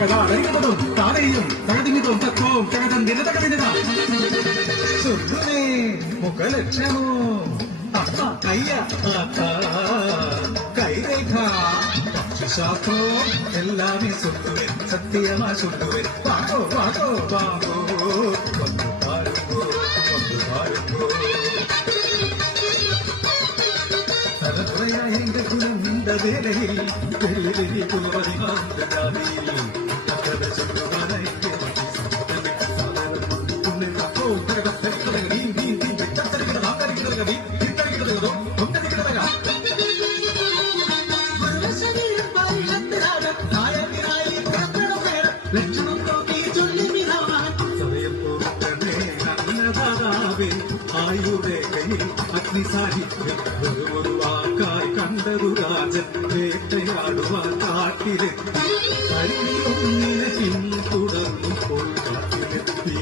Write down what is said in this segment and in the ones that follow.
தகதாடறிவதும் தானையும் தகதிமிதும் தத்துவம் தகதந்திர தகதினதா சொல்லுமே முகலட்சணமோ அப்பா ஐயா கைரேഖ சாக்கோ எல்லாமே சொல்லுவேன் சத்தியமா சொல்லுவேன் வாங்கோ வாங்கோ வாங்கோ வந்து பாருங்கோ வந்து பாருங்கோ தலைமுறையா எங்க குலம் இந்த வேலையில் பெரிய பெரிய குலவதி வாழ்ந்த ஜாதியில் அக்கறை சொல்லுவான ഒരു വാക്കായി കണ്ടതു രാജൻ വേട്ടയാടുവാൻ കാട്ടിലെത്തി കരിയൊന്നിനെ പിന്തുടർന്നപ്പോൾ കാട്ടിലെത്തി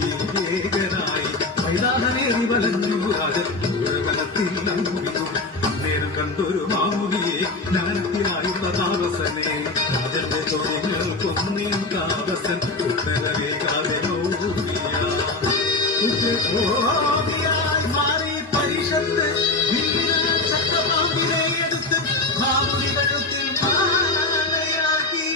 ഏകനായി മൈതാനമേറി വലഞ്ഞു രാജൻ ഉഴവനത്തിൽ നമ്പിതു അന്നേരം കണ്ടൊരു മാമുനിയെ ജ്ഞാനത്തിനായുള്ള താപസനെ രാജന്റെ ചോദ്യങ്ങൾക്കൊന്നേം താപസൻ ഉത്തരവേകാതെ ഓടിയായി മാറി പരിഷത്ത് ചക്രപാമ്പിനെ എടുത്ത് മാമുനി കഴുത്തിൽ മാലയാക്കി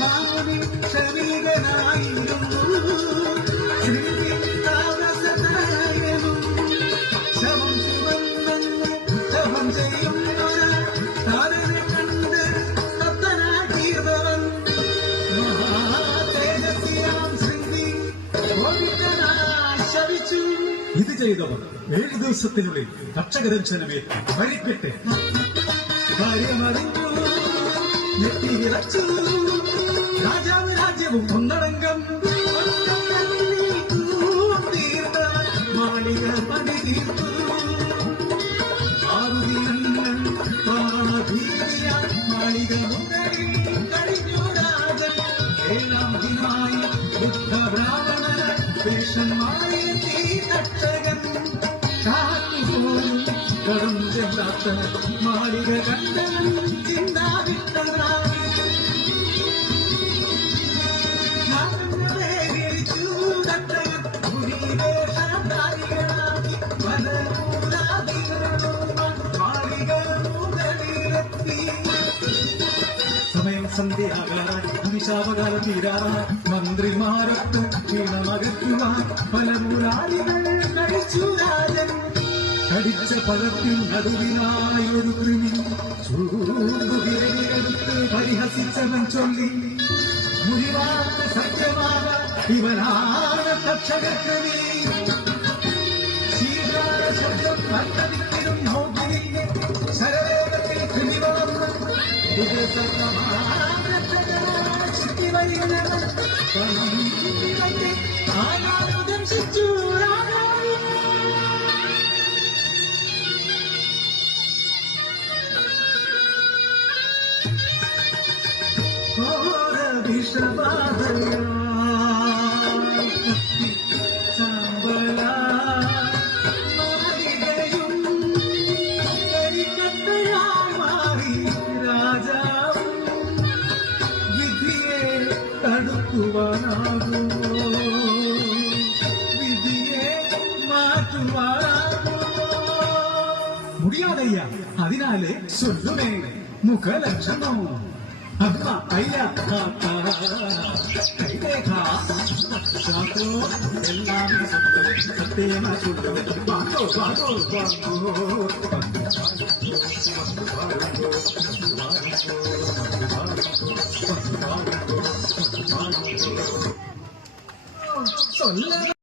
മാമുനി ശരീരനായിരുന്നു ശവം ചുവന്നു ശവം ചെയ്യുന്നൊരു താരനെ കണ്ട് സത്തനാക്കിയവൻ തേജസ്വിയാം ശൃംഗി ശവിച്ചു ഇത് ചെയ്തവർ 7 ദിവസത്തിനുള്ളിൽ തക്ഷകദംശനമേറ്റ് വഴിപ്പെട്ട് കാര്യമറിഞ്ഞു ഞെട്ടിയിറച്ചു രാജാവ് രാജ്യവും ഒന്നടങ്കം തീർത്ത മാളിക പണി തീർത്തു മാളിക മുകളിൽ കഴിഞ്ഞു രാജൻ 7-ാം ദിനമായി ബുദ്ധ ബ്രാഹ്മണ പുരുഷന്മാരെ തീ തക്ഷകൻ കാറ്റുപോലും കടം ചെല്ലാത്ത മാളിക കണ്ടവൻ ചിന്താവിട്ടവനായി സമയം സന്ധ്യയാകാറായി അഭിശാപകാലം തീരാറായി മന്ത്രിമാരൊക്കെ ക്ഷീണമകറ്റുവാൻ പല മുരാരികൾ കഴിച്ചു രാജൻ കടിച്ച പഴത്തിൽ നടുവിനായി ഒരു കൃമി ചൂടുവിരലെടുത്ത് പരിഹസിച്ചവൻ ചൊല്ലി മുരിവാർത്ത സത്യമായ ഇവനാണ് തക്ഷകൃമി ശീതാര ശബ്ദം കണ്ടതിനും നോക്കിയില്ലേ ശരവേഗത്തിൽ കൃമി വളർന്നു ദംശിച്ചു വിഷബാധയ ചാമ്പല മാളികയും കരിക്കട്ടയായി മാറി രാജാവും വിധിയെ തടുക്കുവാനാകുമോ വിധിയെ മാറ്റുവാനാകുമോ മുടിയാതയ്യ അതിനാലെ ചൊല്ലുമേ മുഖലക്ഷണം അമ്മ അയ്യ കൈരേഖ ശാക്കോ എല്ലാമേ சொல்லுவேன் സത്യമാ சொல்லுவேன் വാങ്ങോ വാങ്ങോ വാങ്ങോ